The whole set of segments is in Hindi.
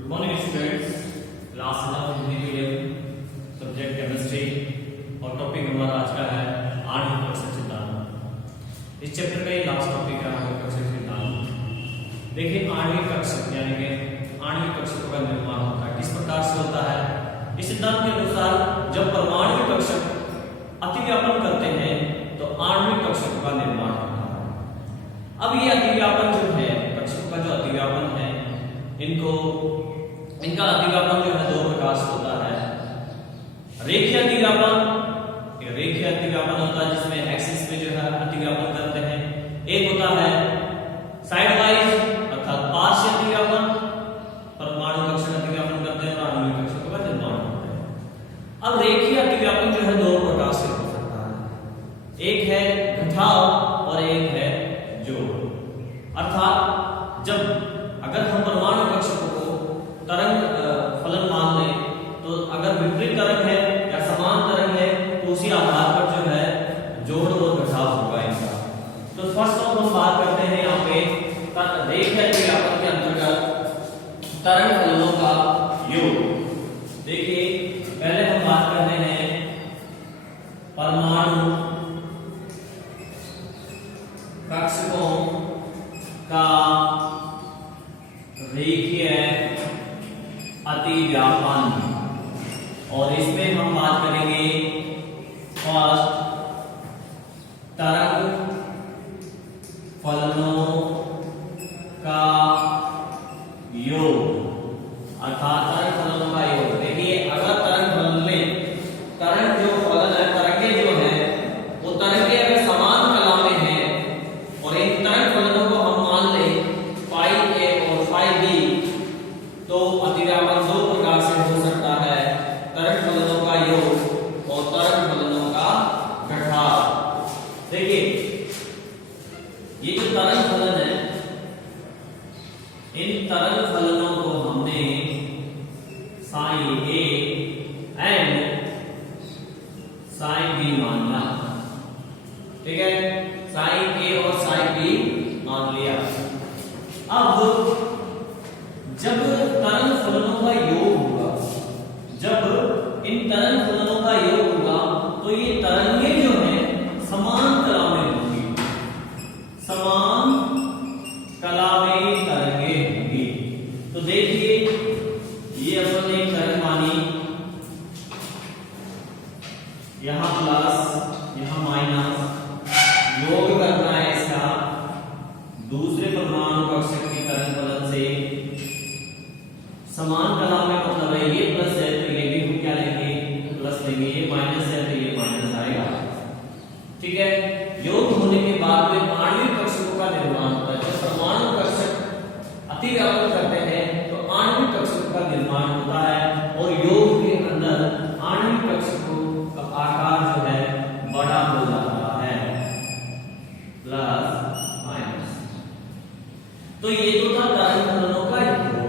Good morning students. Class 11 Hindi medium, subject chemistry और टॉपिक हमारा आज का है आणविक कक्षक सिद्धांत। इस चैप्टर का ये लास्ट टॉपिक है आणविक कक्षक सिद्धांत। देखिए आणविक कक्षक यानी कि आणविक कक्षकों का निर्माण होता है, किस प्रकार से होता है। इस सिद्धांत के अनुसार जब परमाणु कक्षक अतिव्यापन करते हैं तो आणविक कक्षकों का निर्माण होता है। अब ये अतिव्यापन जो है, कक्षकों का जो अतिव्यापन है, इनका अतिव्यापन जो है दो प्रकार से होता है। रेखीय अतिव्यापन होता है जिसमें एक्सिस पे जो है अतिव्यापन करते हैं। एक होता है साइड वाइज अर्थात पार्श्व अतिव्यापन, परमाणु कक्षक अतिव्यापन करते हैं और आणविक कक्षकों का निर्माण होता है। अब रेखीय अतिव्यापन जो है दो प्रकार से हो सकता है, एक है घटाव और एक है जोड़। अर्थात जब अगर हम परमाणु कक्षकों को तरंग फलन मान लें तो अगर विपरीत तरंग है या समान तरंग है तो उसी आधार पर जो है जोड़ और घटाव होगा इनका। तो फर्स्ट ऑफ हम बात करते हैं यहाँ पे रेखीय अतिव्यापन के अंतर्गत तरंग फलनों का योग। देखिए पहले हम बात करते हैं परमाणु कक्षकों का रेखीय अतिव्यापन, और इसमें हम बात करेंगे फर्स्ट तरंग फलनों का योग अर्थात तरंग फलनों का योग। देखिए अगर तरंग फलन में तरंग जो फलन है, तरंगे जो है वो तरंगे अगर समान कला में है और इन तरंग फलनों को हम मान लें फाई ए और फाई बी, तो अतिव्यापन दो प्रकार से हो सकता है, तरंग फलनों का योग और तरंग फलनों का घटाव। देखिए ये जो तरंग फलन है, इन तरंग फलनों को हमने psi A and psi B माना, ठीक है, साइन ए और साइन बी मान लिया। अब जब तरंग फलनों का योग होगा, जब इन तरंग फलनों का योग होगा तो ये तरंगे जो है समान कला में होंगी, समान कला में तरंगे होंगी। तो देखिए ये अपन ने तरंग मानी, यहां प्लस यहां माइनस, योग करना है इसका दूसरे परमाणु कक्षक की तरंग फलन से। समान कला में मतलब है ये प्लस है तो ये भी हम क्या लेंगे, प्लस लेंगे, ये माइनस है तो ये माइनस आएगा, ठीक है। योग होने के बाद में आणविक कक्षकों का निर्माण होता है। जब परमाणु कक्षक अतिव्यापन करते हैं तो आणविक कक्षकों का निर्माण होता है, और योग के अंदर आणविक कक्षकों का आकार जो है बड़ा हो जाता है, प्लस माइनस। तो ये तो था तरंग फलनों का योग।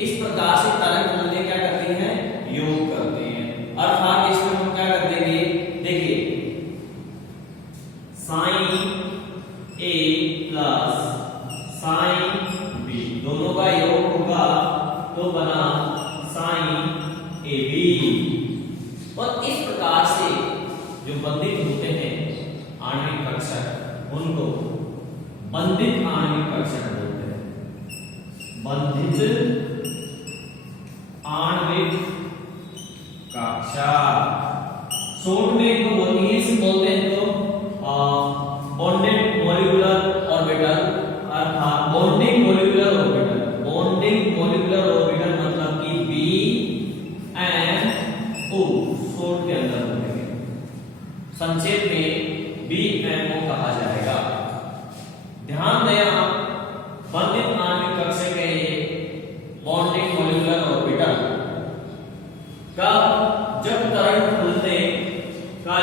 इस प्रकार से तरंग फलनें क्या करती हैं, योग करती हैं। अर्थात इसमें हम क्या कर देंगे, देखिए साइन ए प्लस साइन बी दोनों का योग होगा तो बना साइन ए बी। और इस प्रकार से जो बंधित होते हैं आणविक कक्षक, उनको बंधित आणविक कक्षक बोलते हैं। बंधित आणविक कक्षक शॉर्ट में इनको इंग्लिश में बोलते हैं तो बॉन्डेड मॉलिक्यूलर ऑर्बिटल, अर्थात bonding molecular orbital. Bonding molecular orbital मतलब कि बी एंड ओ शॉर्ट के अंदर होंगे, संक्षेप में बी एंड ओ कहा जाएगा। ध्यान दें आप, बंधित आणविक कक्षक है ये बॉन्डिंग मॉलिक्यूलर ऑर्बिटल। कब, जब तरंग फलने का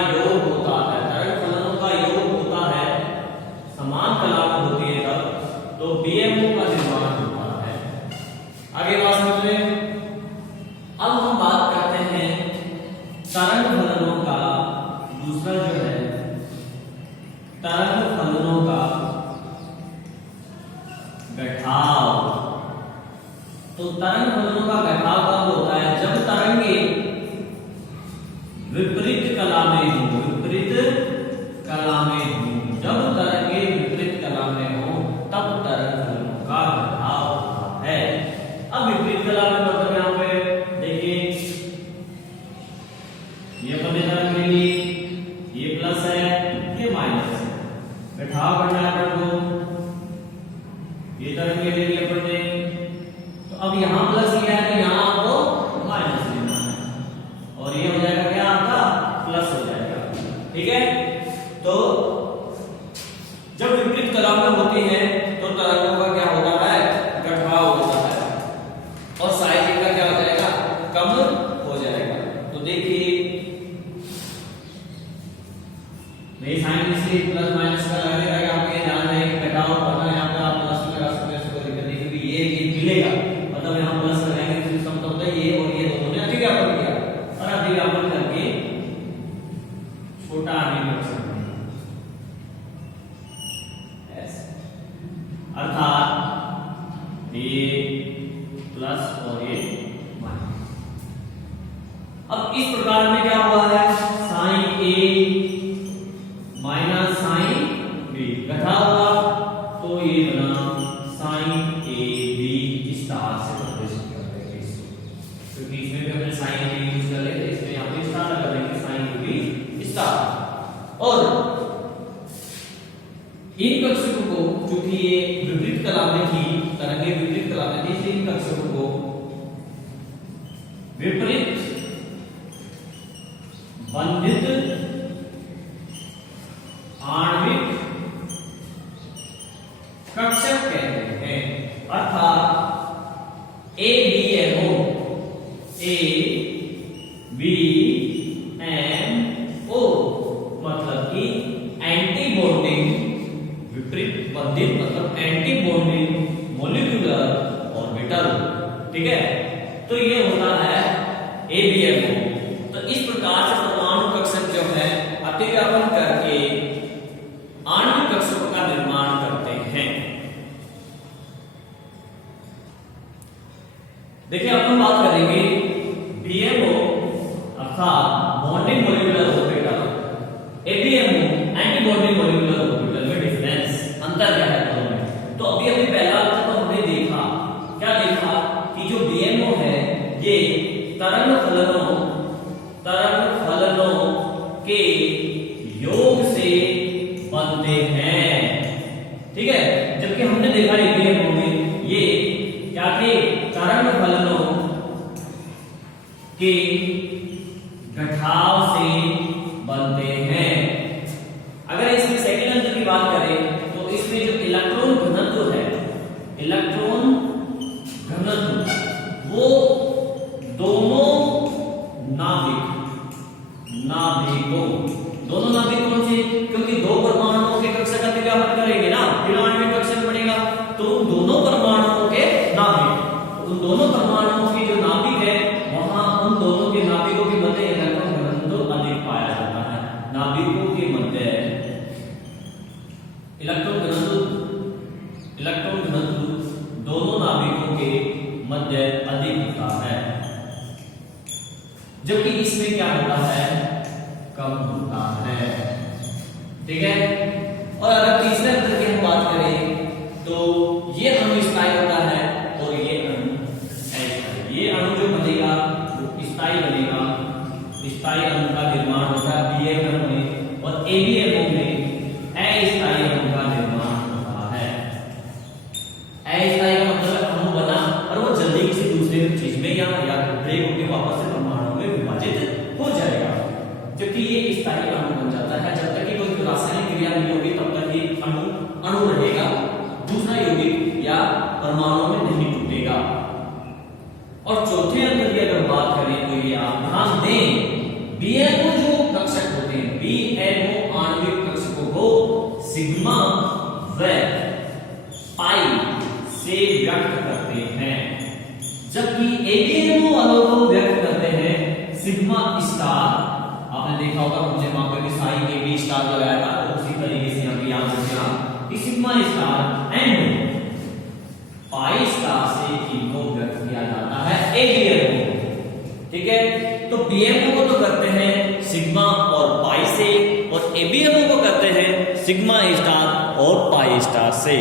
तो तरंग फलनों का घटाव कब होता है? जब तरंगे विपरीत कला में हो, विपरीत कला में हो, जब तरंगे विपरीत कला में हो तब तरंग फलनों का घटाव होता है। अब विपरीत कला में मतलब यहाँ पे देखिए ये बने तरंग के लिए ये प्लस है ये माइनस है, घटाव करना है अपन को, ये तरंग के लिए अपन ने, तो अब यहाँ प्लस लिया है तो यहाँ आपको माइनस लेना है और ये हो जाएगा क्या आपका प्लस हो जाएगा। ठीक है, तो जब विपरीत कला में होती है तो तरंगों का क्या होता है? घटाव होता है और साइज का क्या हो जाएगा? कम हो जाएगा। तो देखिए मेरी साइन इसलिए प्लस माइनस का लगेगा कि आपके ध्यान रहे घटाव करना, यहाँ पे आप प्लस लगा सकते हैं, कोई दिक्कत नहीं, क्योंकि ये मिलेगा मतलब यहाँ प्लस लगाएंगे तो इसका मतलब होता है ये और ये दोनों ने अधिव्यापन किया और अधिव्यापन करके छोटा आगे कर सकते हैं, अर्थात ये प्लस और ये माइनस। अब इस प्रकार में क्या हुआ है? साइन ए माइनस साइन बी घटा हुआ तो ये बना साइन ए बी स्टार से प्रदर्शित कर देंगे इसको, क्योंकि इसमें भी हमने साइन ए यूज कर लेते, इसमें यहाँ पे स्टार लगा देंगे साइन ए बी स्टार। और इन कक्षकों को, चूंकि ये विपरीत कला में थी, तरंगे विपरीत कला में थी, इन कक्षकों को विपरीत बंधित आणविक कक्षक कहते हैं, अर्थात ABNO, ABNO मतलब कि एंटी बॉन्डिंग, विपरीत बंधित मतलब एंटी बॉन्डिंग मॉलिक्यूलर ऑर्बिटल। ठीक है, तो ये होता है ABNO। तो इस प्रकार से परमाणु कक्षक जो है अतिव्यापन करके आणविक कक्षकों का निर्माण करते हैं। देखिए अपन बात करेंगे BMO अर्थात bonding molecular orbital, ABMO anti bonding molecular orbital में डिफरेंस, अंतर क्या है दोनों में? तो अभी पहला अंतर तो हमने देखा, क्या देखा कि जो BMO है ये तरंग फलनों के योग से बनते हैं। ठीक है, जबकि हमने देखा ABMO में ये क्या थे? तरंग फलनों के घटाव से बनते हैं। अगर इसमें सेकंड अंतर की बात करें तो इसमें जो इलेक्ट्रॉन घनत्व है, इलेक्ट्रॉन घनत्व वो दोनों दोनों नाभिक कौन से? क्योंकि दो परमाणुओं के कक्षक अतिव्यापन करेंगे ना, फिर आणविक कक्षक बनेगा, तो उन दोनों परमाणुओं के नाभिक, उन दोनों परमाणुओं की जो नाभिक है वहां उन दोनों के नाभिकों के मध्य इलेक्ट्रॉन घनत्व अधिक पाया जाता है। नाभिकों के मध्य इलेक्ट्रॉन घनत्व दोनों नाभिकों के मध्य अधिक होता है, जबकि इसमें क्या होता है? कम होता है। ठीक है, और अगर तीसरे अंतर की हम बात करें तो ये अणु स्थायी होता है और ये अणु अस्थायी। ये अणु जो बनेगा वो स्थायी बनेगा, स्थायी अणु का निर्माण होता है BMO में, और ABMO में अस्थायी अणु का निर्माण होता है। अस्थायी का मतलब अणु बना और वो जल्दी किसी दूसरे चीज में या ब्रेक होकर वापस से परमाणु में विभाजित हो जाएगा, जबकि ये स्थायी अणु बन जाता है। जब तक कि कोई रासायनिक क्रिया नहीं होगी तब तक ये अणु रहेगा, दूसरा यौगिक या परमाणु में नहीं टूटेगा। और चौथे अंतर की अगर बात करें तो ये आप ध्यान दें, BMO जो कक्षक होते हैं, BMO आणविक कक्षकों को सिग्मा व पाई से व्यक्त करते हैं, जबकि ABMO वालों को व्यक्त करते हैं सिग्मा स्टार। आपने देखा होगा मुझे वहां पे भी साइन ए बी स्टार लगाया था, तो उसी तरीके से हम यहां से sigma star and pi star से इनको व्यक्त किया सिग्मा स्टार और पाई स्टार से।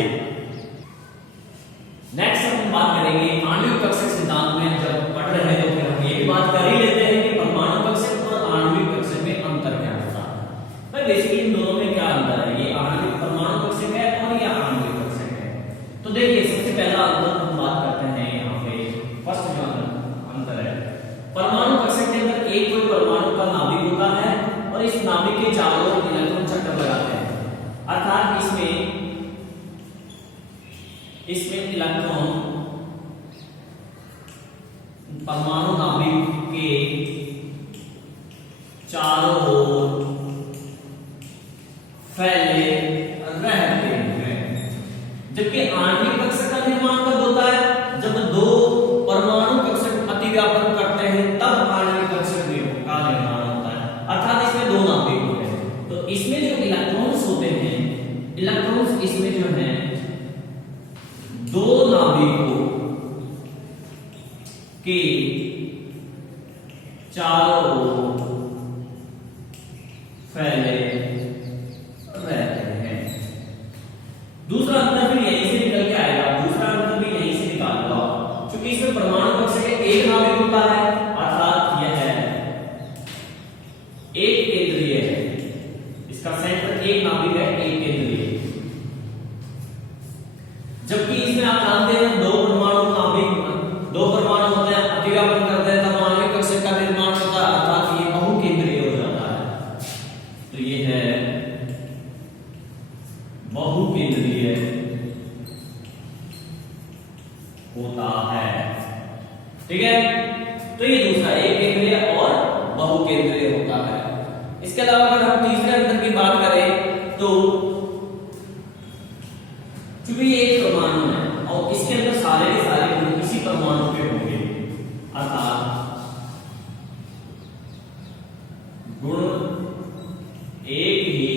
नेक्स्ट हम बात करेंगे आणविक कक्षक सिद्धांत में। जब पढ़ रहे हैं तो फिर हम ये भी बात कर ही लेते हैं कि परमाणु कक्षक और आणविक कक्षक में अंतर क्या होता है। भाई बेसिकली इन दोनों में क्या अंतर है, ये आणविक परमाणु कक्षक है और ये आणविक कक्षक है। तो देखिए सबसे पहला अंतर हम बात करते हैं यहाँ पे। फर्स्ट जो अंतर है, परमाणु कक्षक के अंदर एक कोई परमाणु का नाभिक होता है और इस नाभिक के चारों ओर इलेक्ट्रॉन चक्कर लगाते हैं, अर्थात इसमें इलेक्ट्रॉन परमाणु नाभिक के चारों ओर फैले रहते हैं। जबकि आणविक कक्षक का निर्माण कब होता है, जब दो परमाणु कक्षक अतिव्यापन करते हैं तब आणविक कक्षक का निर्माण होता है, अर्थात इसमें दो नाभिक होते हैं। तो इसमें जो इलेक्ट्रॉन्स होते हैं, इलेक्ट्रॉन्स इसमें जो है दो नाभिकों के चारों ओर फैले रहते हैं। दूसरा अंतर भी यहीं से निकल के आएगा, दूसरा अंतर भी यहीं से निकाल लो, क्योंकि इसमें परमाणु कक्षक के एक नाभिक होता है, अर्थात यह एक केंद्रीय है, इसका सेंटर एक नाभिक है, एक केंद्रीय। जबकि इसमें आप जानते हैं दो परमाणु नाभिक, दो परमाणु होते हैं अतिव्यापन करते हैं तब आणविक कक्षक का निर्माण होता है, अर्थात ये बहुकेंद्रीय हो जाता है। तो ये है बहुकेंद्रीय होता है, ठीक है। तो ये दूसरा एक केंद्रीय और बहुकेंद्रीय होता है। इसके अलावा अगर हम तीसरे अंतर की बात करें तो चूंकि ये एक परमाणु है और इसके अंदर सारे के सारे गुण इसी परमाणु के होंगे, अर्थात गुण एक ही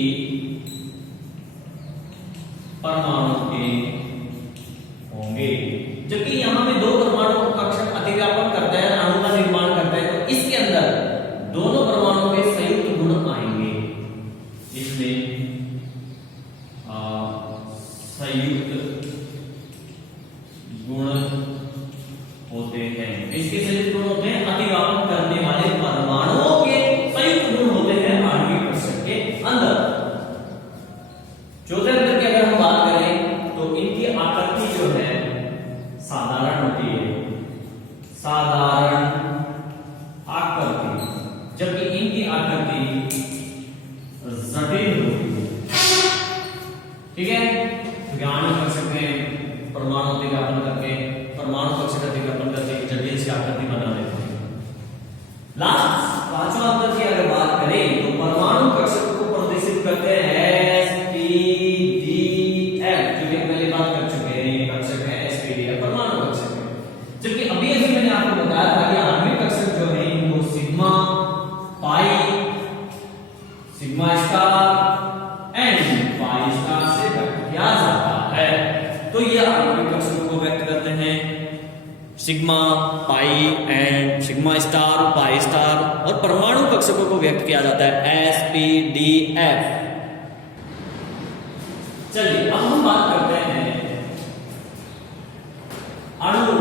परमाणु के होंगे। जबकि यहां पे दो परमाणु कक्षक अतिव्यापन करते हैं, अणु का निर्माण करते हैं, तो इसके अंदर दोनों परमाणु के संयुक्त गुण आएंगे, जिसमें संयुक्त गुण होते हैं। इसके संयुक्त गुण होते हैं अतिव्यापन करने वाले परमाणुओं के संयुक्त गुण होते हैं आणविक कक्षक के अंदर। चौथे अंतर की अगर हम बात करें तो इनकी आकृति जो है साधारण होती है, साधारण आकृति, जबकि इनकी आकृति जटिल होती है, ठीक है। आणविक कक्षक में परमाणु अतिव्यापन करके, परमाणु कक्षक अतिव्यापन करके जटिल सी आकृति बना देते हैं। लास्ट पांचवा अंतर की अगर बात करें तो परमाणु कक्षक को प्रदर्शित करते हैं SPDF, जो कि पहले बात कर चुके हैं, ये कक्षक है SPDF परमाणु कक्षक है। जबकि अभी अभी मैंने आपको बताया था कि आणविक कक्षक जो है इनको sigma, pi, sigma star and pi star से व्यक्त किया जाता है। तो ये आणविक कक्षकों को व्यक्त करते हैं sigma, pi and sigma star, pi star, और परमाणु कक्षकों को व्यक्त किया जाता है SPDF। चलिए अब हम बात करते हैं अणु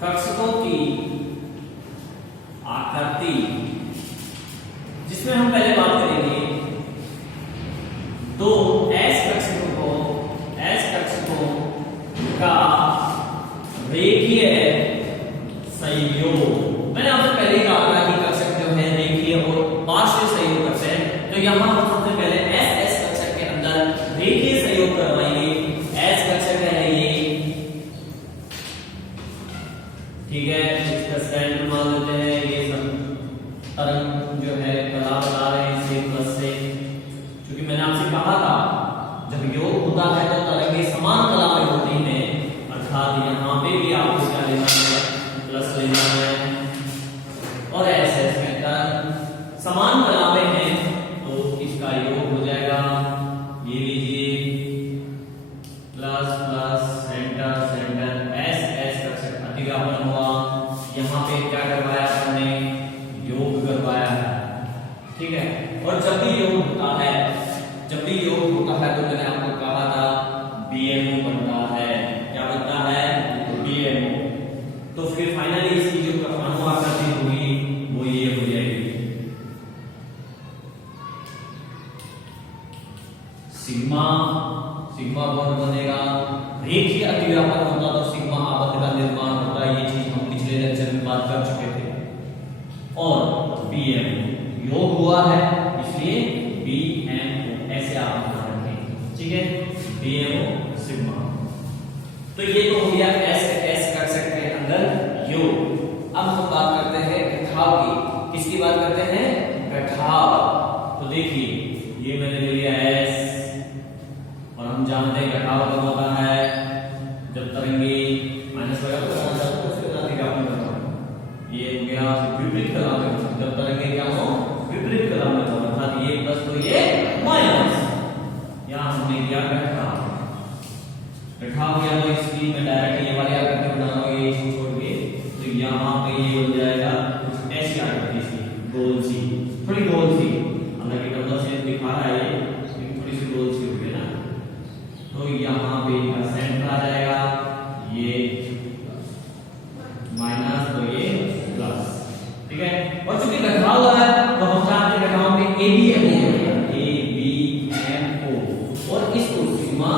कक्षकों की आकृति, जिसमें हम पहले बात करेंगे दो S कक्षकों का रेखीय संयोग। मैंने आपसे पहले ही कहा था कि कक्षक जो है रेखीय और पार्श्व संयोग करते हैं, तो यहां हम सबसे पहले S कक्षक के अंदर रेखीय संयोग करवाएंगे। S कक्षक है ये, ठीक है, इसका स्टैंडर्ड मान लेते हैं, ये सब तरंग जो है कला बता रहे हैं से प्लस से, क्योंकि मैंने आपसे कहा था जब योग होता है तो तरंगे समान कला में होती हैं, अर्थात यहाँ पे भी आपको क्या लेना है, प्लस लेना है, और ऐसे में तरंग समान कला में है तो इसका योग हो जाएगा, ये लीजिए plus plus centre centre S कक्षक अतिव्यापन हुआ, यहाँ पे क्या करवाया हमने, योग करवाया है, ठीक है। और जब भी योग होता है जब भी योग होता है तो मैंने आपको कहा था बीएमओ बनता है। क्या बनता है? बीएमओ। तो फिर फाइनली इसकी जो परमाणु आकृति होगी वो ये हो जाएगी सिग्मा। सिग्मा बॉन्ड बनेगा। रेखीय अतिव्यापन होता तो सिग्मा आबंध का निर्माण होता। ये चीज हम पिछले लेक्चर में बात कर चुके थे। और बीएमओ योग हुआ है इसलिए बीएमओ ऐसे आप ध्यान रखें, ठीक है? BMO sigma. तो ये तो हो गया एस कर सकते हैं अंदर योग। अब हम बात करते हैं कठाव की। किसकी बात करते हैं? कठाव। तो देखिए ये मैंने ले लिया एस और हम जानते हैं कठाव कब होता है जब तरंगे माइनस वगैरह तो करना चाहते हैं उसके साथ क्या अपन करना। ये हो गया विपरीत कला में जब तरंगे क्या हो विपरीत कला में हो अर्थात ये प्लस तो ये माइनस। यहां हमने किया कठाव। कठाव किया तो इसकी मैं डायरेक्ट ये वाली आकृति बनाऊंगा ये छोड़ के तो यहां पे ये बन जाएगा कुछ ऐसी आकृति सी गोल सी थोड़ी गोल सी। हालांकि डबल से दिखा रहा है ये लेकिन थोड़ी सी गोल सी होगी ना। तो यहाँ पे इसका सेंटर आ जाएगा ये माइनस तो ये प्लस, ठीक है? और चूंकि कठाव हो रहा है तो हम जानते हैं कठाव में ABMO और इसको सिग्मा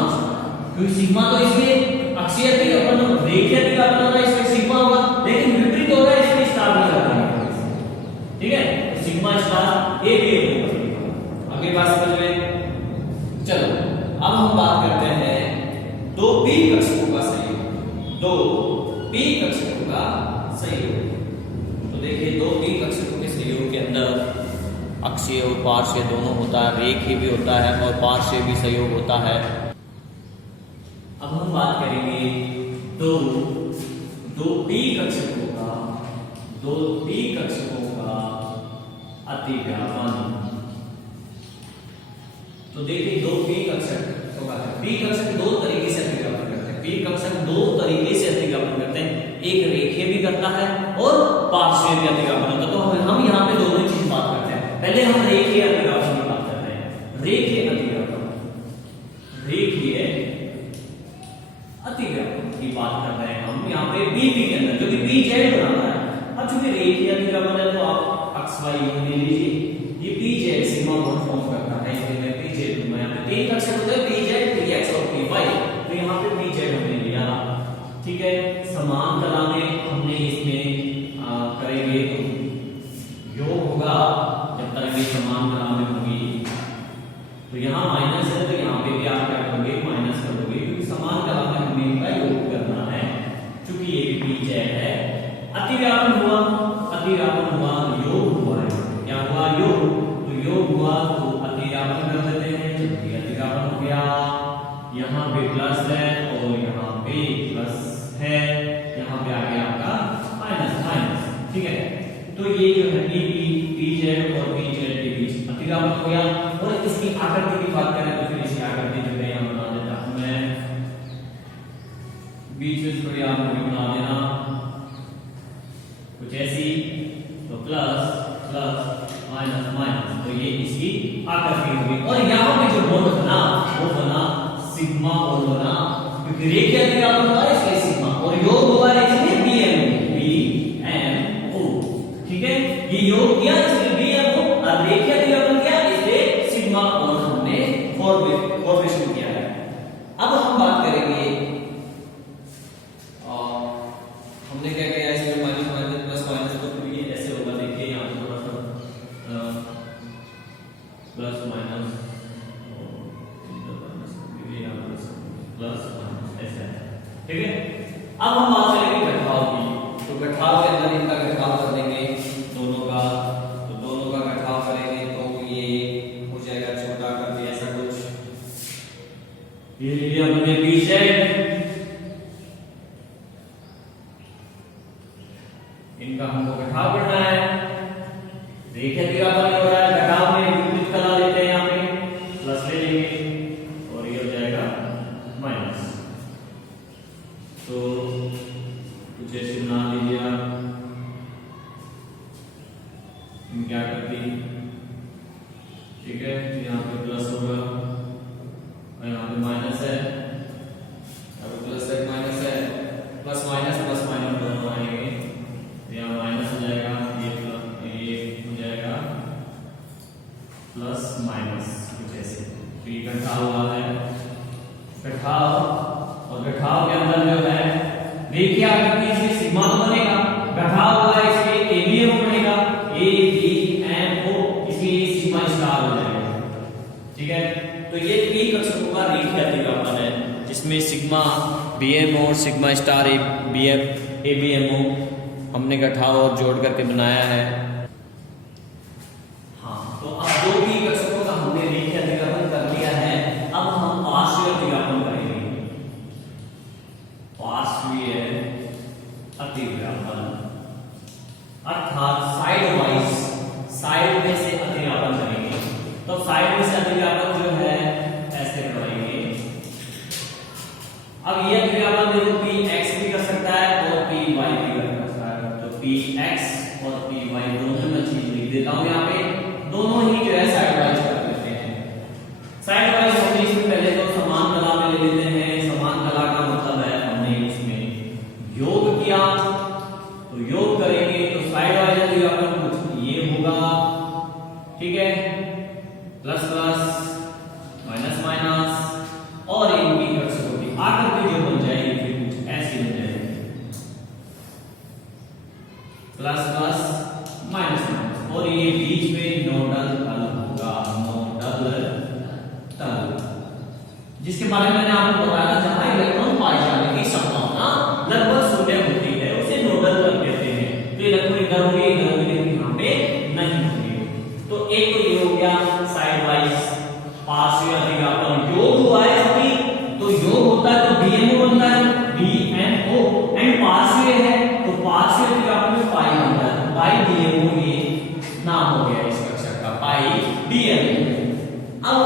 क्योंकि सिग्मा तो इसमें अक्षीय अतिव्यापन रेखीय अतिव्यापन हो रहा है इसमें सिग्मा होगा लेकिन विपरीत हो रहा है इसमें स्टार लगा है, ठीक है? तो सिग्मा स्टार ABMO। आगे बात समझ में। चलो अब हम बात करते हैं दो p कक्षकों का संयोग। दो p कक्षकों का संयोग। तो देखिए दो p कक्षकों के संयोग के अंदर अक्षीय और पार्श्व दोनों होता है, रेखीय भी होता है और पार्श्व भी संयोग होता है। अब हम बात करेंगे दो p कक्षकों का अतिव्यापन। तो देखिए दो p कक्षक p कक्षक दो तरीके से अतिव्यापन करते हैं। p कक्षक दो तरीके से अतिव्यापन करते हैं, एक रेखीय भी करता है और पार्श्व भी अतिव्यापन होता है। तो हम यहाँ पे दोनों चीज बात करते हैं। पहले हम रेखीय अतिव्यापन की बात करते हैं। रेखीय अतिव्यापन की बात कर रहे हैं हम यहाँ पे BP के अंदर जो कि PZ बनाता है। अब चूंकि रेखीय अतिव्यापन है तो आप XY ले लीजिए। ये PZ सिग्मा बॉन्ड फॉर्म करता है इसलिए मैं PZ लूंगा। यहाँ पे तीन कक्षक होते हैं PZ PX और PY तो यहाँ पे PZ हमने लिया, ठीक है? समान कला में हमने इसमें करेंगे तो योग होगा जब तरंगे समान कला में होगी। तो यहाँ माइनस है तो यहाँ पे भी आप क्या करोगे माइनस करोगे क्योंकि समान कला में हमें इनका योग करना है। चूंकि ये PZ है अतिव्यापन हुआ योग हुआ है। क्या हुआ? योग। तो योग हुआ तो अतिव्यापन कर देते हैं। जब अतिव्यापन हो गया यहाँ पे प्लस है और यहाँ पे प्लस है, यहाँ पे आ गया आपका माइनस, ठीक है? तो ये जो है PZ और PZ के बीच अतिव्यापन हो गया। और इसकी आकृति की बात करें तो फिर इसकी आकृति जो है यहाँ बना देता हूं मैं बीच में थोड़ी आकृति बना देना कुछ ऐसी। तो प्लस प्लस माइनस माइनस तो ये इसकी आकृति होगी। और यहाँ पे जो बॉन्ड बना वो बना सिग्मा बॉन्ड बना क्योंकि रेखीय अतिव्यापन हुआ है इसलिए सिग्मा और योग हुआ है इसलिए BMO, ठीक है? ये योग किया इसलिए BMO और रेखीय अतिव्यापन किया इसलिए सिग्मा बॉन्ड हमने फॉर्मेशन किया है। अब हम बात करेंगे हमने क्या किया इसमें माइनस माइनस प्लस माइनस तो ये ऐसे होगा। देखिए यहाँ पे थोड़ा सा प्लस माइनस प्लस माइनस ऐसे है, ठीक है? अब हम बात करेंगे घटाव की। तो घटाव के अंदर इनका घटाव कर देंगे दोनों का। तो दोनों का घटाव करेंगे तो ये हो जाएगा छोटा कर दिया ऐसा कुछ। ये लिया हमने PZ, इनका हमको घटाव करना है। रेखीय अतिव्यापन हो रहा है, घटाव में विपरीत कला लेते हैं, यहाँ पे प्लस ले लेंगे और ये हो जाएगा माइनस। तो कुछ ऐसे बना लीजिए आप। क्या करती, ठीक है? यहाँ पे प्लस होगा रेखीय आकृति से सिग्मा तो बनेगा, गठा हुआ है इसलिए एबीएमओ बनेगा, एबीएमओ इसलिए सिग्मा स्टार हो जाएगा। ठीक है, तो ये पी कक्षकों का रेखीय अतिव्यापन है जिसमें सिग्मा बीएमओ और सिग्मा स्टार एबीएमओ हमने गठाव और जोड़ करके बनाया है। हाँ, तो अब दो पी कक्षकों का हमने रेखीय अतिव्यापन कर लिया है, अब हम पार्श्वीय अतिव्यापन करेंगे। पार्श्वीय अतिव्यापन अर्थात साइड में से अतिव्यापन करेंगे। तो साइड में से अतिव्यापन जो है ऐसे करेंगे। अब ये अतिव्यापन देखो पी एक्स भी कर सकता है और पी वाई भी कर सकता है। तो पी एक्स और पी वाई दोनों में चीज लिख देता हूं यहाँ पे, दोनों ही जो है साइड वाइज कर देते हैं। साइड वाइज हमने इसमें पहले तो समान कला में ले लेते हैं। समान कला का मतलब है हमने इसमें योग किया, तो योग करेंगे तो साइड वाइज अतिव्यापन कुछ ये होगा। ठीक है, प्लस प्लस माइनस माइनस और इनकी कक्षकों की आकृति जो बन जाएगी फिर कुछ ऐसी बन जाएगी, प्लस प्लस माइनस माइनस, और ये बीच में नोडल तल होगा, नोडल तल, जिसके बारे में मैंने आपको बताया था जहां इलेक्ट्रॉन पाए जाने की संभावना लगभग 0 होती है उसे नोडल तल कहते हैं। तो इलेक्ट्रॉन इधर होंगे लेकिन यहाँ पे नहीं होंगे। तो एक तो ये हो गया साइड वाइज पार्श्वीय अतिव्यापन। योग हुआ है अभी, तो योग होता है तो बीएमओ बनता है, बीएमओ, एंड पार्श्वीय है तो पार्श्वीय अतिव्यापन में पाई बनता है, पाई बीएमओ ये नाम हो गया इस कक्षक का, पाई बीएमओ। अब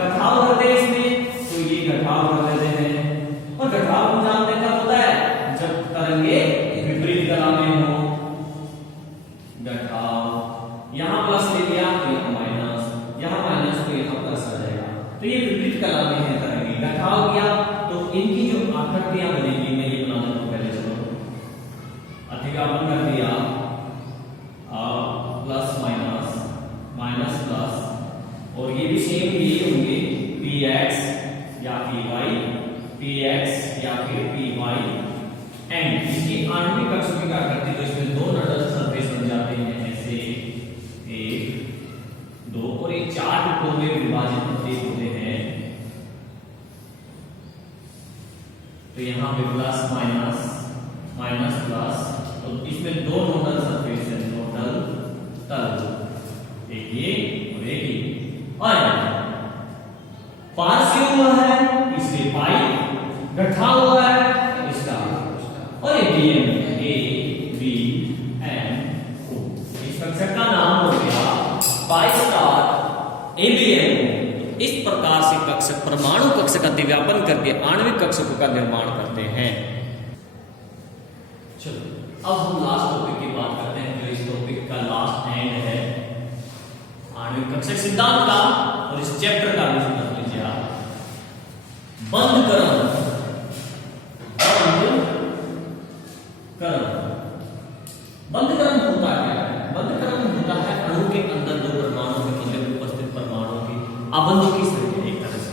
गठाव करते हैं इसमें, तो ये गठाव कर देते हैं, और गठाव को जानते कब होता है जब तरंगे विपरीत कला में हो। गठाव यहाँ प्लस ले लिया तो यहाँ माइनस, यहाँ माइनस तो यहाँ प्लस आ जाएगा, तो ये विपरीत कला में है तरंगे। गठाव किया तो इनकी जो आकृतियां बनेगी, मैं ये बना देता हूं पहले। चलो अतिव्यापन कर दिया, प्लस माइनस माइनस प्लस, और ये भी सेम ये होंगे पी एक्स या पी वाई, पी एक्स या फिर पी वाई, एंड इसकी आणविक कक्षों की आकृति तो इसमें दो नोडल सरफेस बन जाते हैं ऐसे, एक दो, और एक 4 टुकड़ों में विभाजित प्रतीक होते हैं। तो यहाँ पे प्लस माइनस माइनस प्लस, तो इसमें दो नोडल सरफेस है, नोडल तल, एक ये और एक ये, और पार्श्व हुआ है इसलिए पाई, गठा हुआ है इसका, और ये BM A B M O, इस कक्षक का नाम हो गया पाई स्टार एबीएम। इस प्रकार से कक्षक परमाणु कक्षक अतिव्यापन करके आणविक कक्षकों का निर्माण करते हैं। चलो अब हम लास्ट टॉपिक की बात करते हैं, जो इस टॉपिक का लास्ट एंड है आणविक कक्षक सिद्धांत का, और इस चैप्टर का भी समझ लीजिए आप। बंधकरण, बंधकरण होता क्या है? बंधकरण होता है अणु के अंदर दो परमाणु के मध्य में उपस्थित परमाणुओं की आबंधों की संख्या, एक तरह से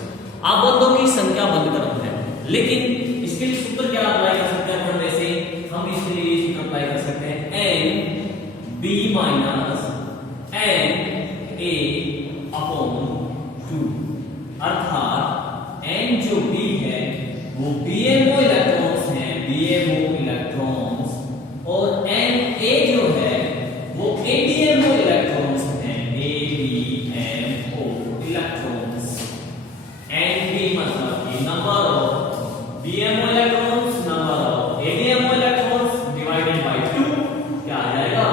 आबंधों की संख्या बंधकरण है। लेकिन इसके लिए सूत्र क्या अप्लाई कर सकते हैं हम? वैसे हम इसके लिए सूत्र अप्लाई कर सकते हैं N B minus N A upon 2, अर्थात एन जो बी है वो बीएमओ इलेक्ट्रॉन्स हैं, बीएमओ इलेक्ट्रॉन्स, और एन ए जो है वो एबीएमओ इलेक्ट्रॉन्स हैं, एबीएमओ इलेक्ट्रॉन्स। एन बी मतलब कि number of BMO electrons, number of ABMO electrons divided by 2, क्या आ जाएगा?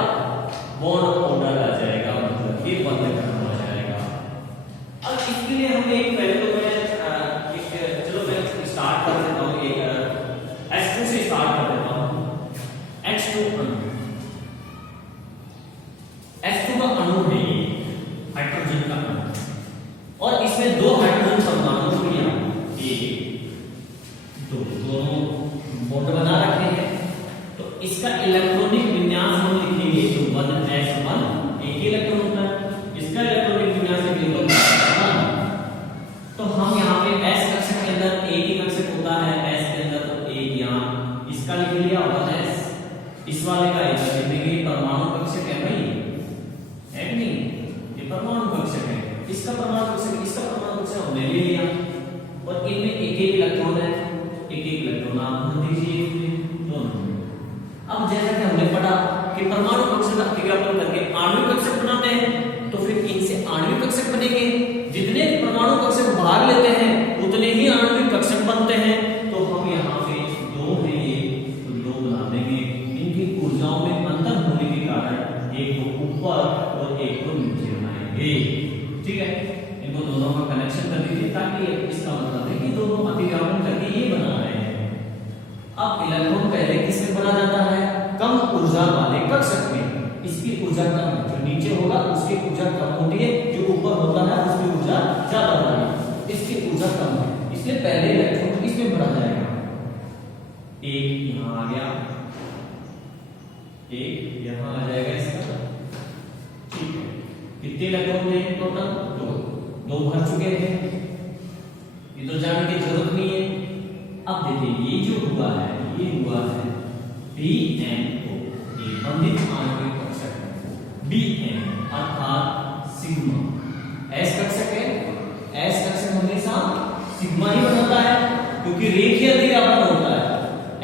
बॉन्ड ऑर्डर आ जाएगा, मतलब ये बंधकरण हो जाएगा। अब इसके लिए हमें एक पहले तो मैं चलो मैं स्टार्ट कर देता हूँ, एक H2 से स्टार्ट कर देता हूँ। H2 अणु, H2 का अणु है ये, हाइड्रोजन का अणु, और इसमें दो हाइड्रोजन परमाणु मिला, एक दो, दोनों बॉन्ड बना रखे हैं। तो इसका इलेक्ट्रॉनिक विन्यास हम लिखेंगे जो 1s1, एक ही इलेक्ट्रॉन होता है, इसका इलेक्ट्रॉनिक विन्यास लिखेंगे 1। तो हम यहाँ पे s कक्षक के अंदर एक ही कक्षक होता है, s के अंदर तो एक यहाँ इसका लिख लिया 1s, इस वाले का इधर लिख देंगे, परमाणु कक्षक है भाई, है कि नहीं, ये परमाणु कक्षक है, इसका परमाणु कक्षक हमने ले लिया और इनमें एक एक इलेक्ट्रॉन है, एक एक इलेक्ट्रॉन आप भर दीजिए दोनों में। अब जैसा कि हमने पढ़ा कि परमाणु कक्षक अतिव्यापन करके आणविक कक्षक बनाते हैं, तो फिर इनसे आणविक कक्षक बनेंगे, जितने परमाणु कक्षक भाग लेते हैं उतने ही आणविक कक्षक बनते हैं। तो हम यहाँ पे दो हैं ये, तो दो बना देंगे, इनकी ऊर्जाओं में अंतर होने के कारण एक को ऊपर और एक को नीचे बनाएंगे, ठीक है। इनको दोनों का कनेक्शन कर दीजिए ताकि इसका मतलब है कि दोनों अतिव्यापन करके ये बना रहे हैं। अब इलेक्ट्रॉन पहले किसमें बना जाता है, कम ऊर्जा वाले कक्षक में, इसकी ऊर्जा कम है, जो नीचे होगा उसकी ऊर्जा कम होती है, जो ऊपर होता है उसकी ऊर्जा ज्यादा होती है, इसकी ऊर्जा कम है, इसलिए पहले इलेक्ट्रॉन इसमें बढ़ा जाएगा। एक यहाँ आ गया, एक यहाँ आ जाएगा इसका, ठीक है। कितने इलेक्ट्रॉन थे टोटल, दो भर चुके हैं, ये तो जानने की जरूरत नहीं है। अब देखिए ये जो हुआ है, ये हुआ है BNO, ये बंधित आणविक कक्षक है, BN अर्थात सिग्मा, S कक्षक है, S कक्षक हमेशा सिग्मा ही बनाता है क्योंकि रेखीय अतिव्यापन होता है।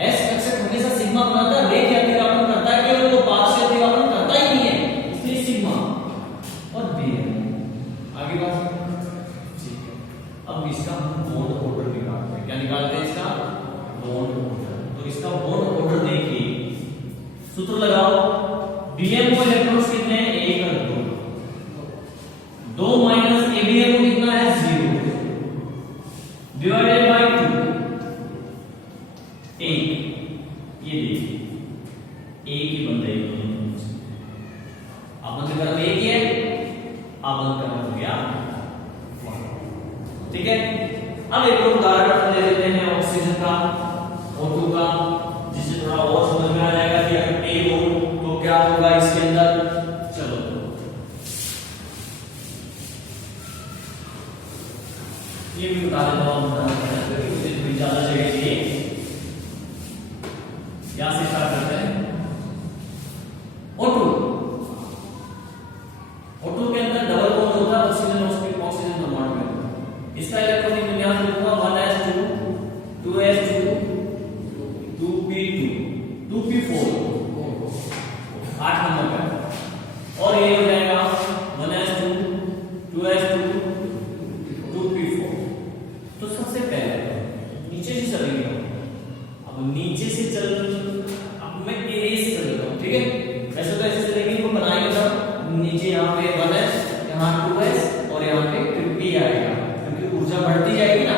S कक्षक हमेशा सिग्मा बनाता है, रेखीय अतिव्यापन करता है, केवल वो पार्श्व अतिव्यापन करता ही नहीं है, इसलिए सिग्मा। और BN आगे बात, ठीक है। अब इसका हम बॉन्ड ऑर्डर निकालते हैं, क्या निकालते हैं इसका बॉन्ड ऑर्डर। तो इसका बॉन्ड ऑर्डर देखिए, सूत्र लगाओ, BN को इलेक्ट्रॉन्स कितने हैं, 1 और 2 माइनस ABN को कितना है 0 डिवाइडेड बाय 2 1, ये देखिए एक ही बंदा है, अब बंद कर एक ही है, अब बंद कर हो गया, ठीक है। अब एक और उदाहरण ले लेते हैं ऑक्सीजन का, O2 का, जिससे थोड़ा और समझ में आ जाएगा कि अगर A हो तो क्या होगा इसके अंदर। चलो ये भी बता देता हूं, मुझे थोड़ी ज्यादा जगह चाहिए। यहां से स्टार्ट करते हैं। O2 के अंदर डबल बॉन्ड होता है ऑक्सीजन ऑक्सीजन परमाणु में, इसका इलेक्ट्रॉनिक विन्यास लिखूंगा 1s2 2s2 2p2 2p4 8 number का, और ये हो जाएगा 1s2 2s2 2p4। तो सबसे पहले नीचे से चलेंगे, अब नीचे से चल, अब मैं ए से चलता हूं, ठीक है। ऐसे तो ऐसे चलेंगे, इनको बनाएंगे तब नीचे यहाँ पे 1s, यहाँ 2s और यहाँ पे फिर p आएगा, क्योंकि ऊर्जा बढ़ती जाएगी ना।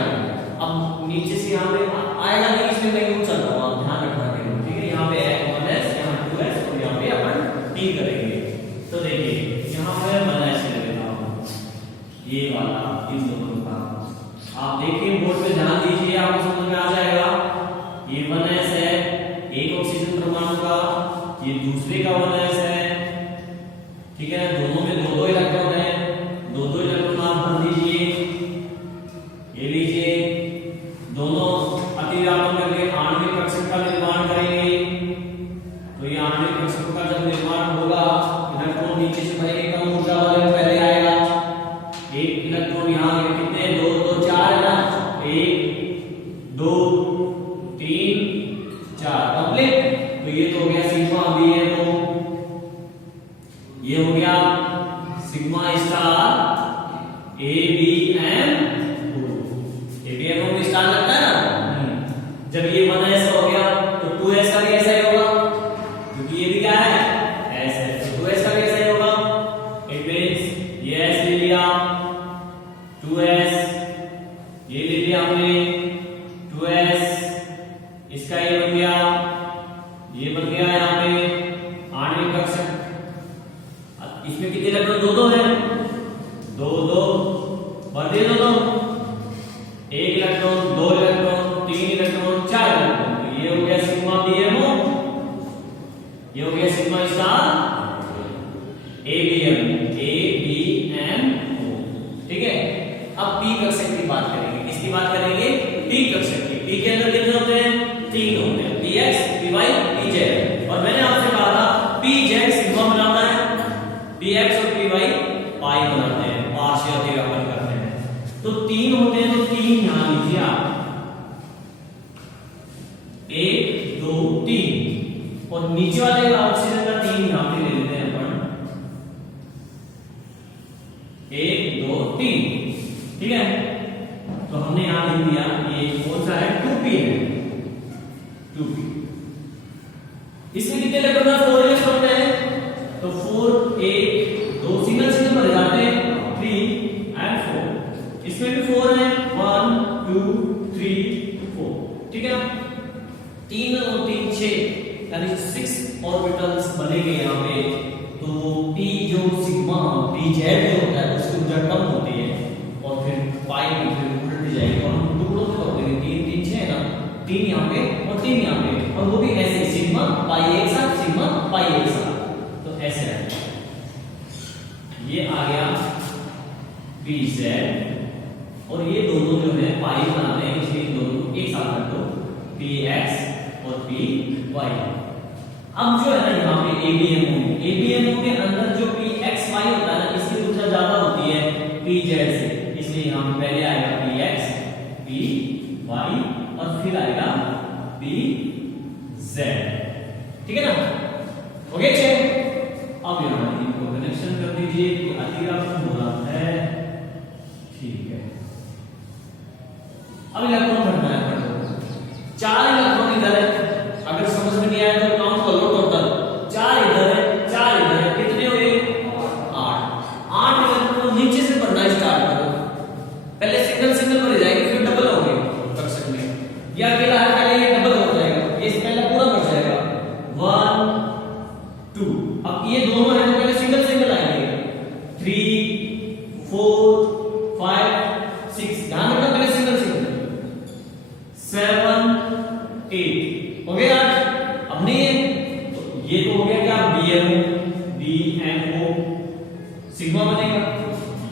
अब नीचे से यहाँ पे आएगा नहीं, इसलिए मैं यूं चल रहा हूँ, आप ध्यान रखना है, ठीक है। यहाँ पे 1s, यहाँ 2s और यहाँ पे अपन p करेंगे। तो देखिए यहाँ पे 1s ले लेता हूँ, ये वाला इन दोनों का, आप देखिए बोर्ड पे ध्यान दीजिए, आपको समझ में आ जाएगा। ये 1s है एक ऑक्सीजन परमाणु का, ये दूसरे का 1s है, ठीक है। दोनों में दो इलेक्ट्रॉन है, दो इलेक्ट्रॉन आप भर दीजिए, ये लीजिए, दोनों अतिव्यापन करके आणविक कक्षक का निर्माण करेंगे। तो ये आणविक कक्षक का जब निर्माण होगा, इलेक्ट्रॉन नीचे से भरेंगे, कम ऊर्जा वाले पहले आएगा, एक इलेक्ट्रॉन यहाँ कितने 2 2 4 है ना, 1 2 3 4 कंप्लीट। तो ये तो हो गया सिग्मा BNO, ये हो गया सिग्मा स्टार ABNO। ABNO में स्टार लगता है ना, जब ये 1s हो गया तो 2s का भी ऐसा ही होगा, क्योंकि ये भी क्या है s है, तो 2s का भी ऐसा ही होगा। इट मींस ये s ले लिया, 2s ये ले लिया हमने 2s, इसका ये बन गया, ये बन गया यहाँ पे आणविक कक्षक। इसमें कितने इलेक्ट्रॉन, दो है, दो भर दिए दोनों, एक इलेक्ट्रॉन, दो इलेक्ट्रॉन, तीन इलेक्ट्रॉन, चार इलेक्ट्रॉन। तो ये हो गया सिग्मा BNO, ये हो गया सिग्मा स्टार ABNO, ठीक है। अब p कक्षक की बात करेंगे, किसकी बात करेंगे, p कक्षक की। p के अंदर कितने होते हैं, 3 होते हैं, px py और नीचे वाले ऑक्सीजन का 3 यहां पे ले लेते हैं अपन, 1 2 3, ठीक है। तो हमने यहां लिख दिया ये कौन सा है, 2p है, 2p। इसमें कितने इलेक्ट्रॉन है, 4 इलेक्ट्रॉन है, तो 4 1 2 सिंगल सिंगल भर जाते हैं, 3 एंड 4। इसमें भी 4 है, 1 2 3 4, ठीक है। 3 और 3 6 यानी 6 ऑर्बिटल्स बनेंगे यहाँ पे। तो p जो सिग्मा pz जो होता है उसकी ऊर्जा कम होती है और फिर पाई फिर उलट जाएगी और हम टुकड़ों में तोड़ देंगे। 3 3 6 है ना, 3 यहाँ पे और 3 यहाँ पे, और वो भी ऐसे सिग्मा पाई एक साथ, सिग्मा पाई एक साथ, तो ऐसे है। ये आ गया pz और ये दोनों जो है पाई बनाते हैं, इसलिए इन दोनों को एक साथ रख दो, px और py। अब जो है ना यहाँ पे ABMO के अंदर जो pxy होता है ना, इसकी ऊर्जा ज्यादा होती है pz से, इसलिए यहाँ पे पहले आएगा px py और फिर आएगा pz, ठीक है ना। Okay check. अब यहाँ इनको कनेक्शन कर दीजिए कि अतिग्राफन हो रहा है, ठीक है। अब इलेक्ट्रॉन भरना है, 4 इलेक्ट्रॉन इधर है, अगर समझ में नहीं आया तो काउंट कर लो टोटल, 4 इधर है 4 इधर है, कितने हुए 8 इलेक्ट्रॉन नीचे से भरना स्टार्ट करो। पहले सिंगल सिंगल भरे जाएंगे, फिर डबल होंगे कक्षक में, या अकेला है पहले ये डबल हो जाएगा, ये पहले पूरा भर जाएगा 1 2। अब ये दोनों है तो पहले सिंगल सिंगल आएंगे, 3 4 5 6, ध्यान रखना पहले सिंगल सिंगल, 7 8 हो गया 8। अब नहीं है तो ये तो हो गया क्या, BMO सिग्मा बनेगा,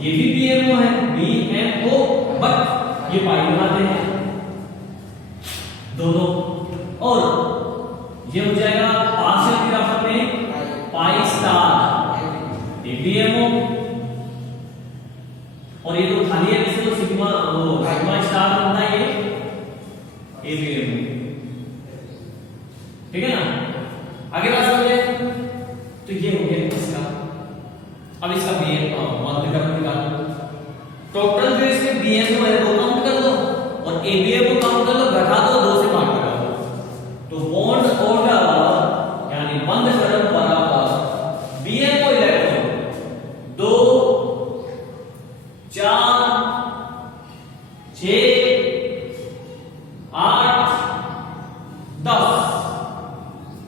ये भी BMO है BMO, बट ये पाई बनाते हैं दोनों, और ये हो जाएगा पार्शियल ग्राफर में पाई स्टार, ये BMO, और ये तो खाली है वैसे तो सिग्मा स्टार बनता है, ये ABMO, ठीक है ना। आगे बात समझे, तो ये हो गया इसका। अब इसका मध्यक्रम निकालो, टोटल जो इसमें BMO है वो काउंट कर दो और ABMO काउंट कर लो, घटा दो, 2 से भाग करा दो, तो बॉन्ड ऑर्डर यानी बंधक्रम बराबर BMO इलेक्ट्रॉन 2 4 6 8 10,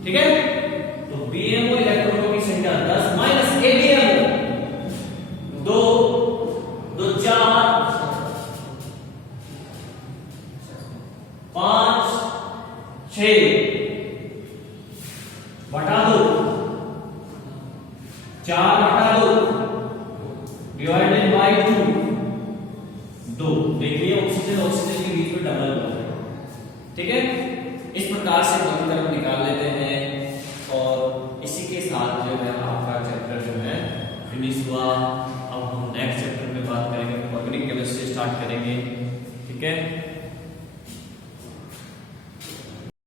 ठीक है। तो BMO इलेक्ट्रॉनों की संख्या 10 माइनस ABMO 2 2 4 5 6, बटा 2 4 बटा 2 डिवाइडेड बाय 2। देखिए ऑक्सीजन ऑक्सीजन के बीच में डबल हो रहा है, ठीक है। इस प्रकार से बंधक्रम निकाल लेते हैं और इसी के साथ जो है आपका चैप्टर जो है फिनिश हुआ। अब हम नेक्स्ट चैप्टर में बात करेंगे, ऑर्गेनिक केमिस्ट्री स्टार्ट करेंगे, ठीक है।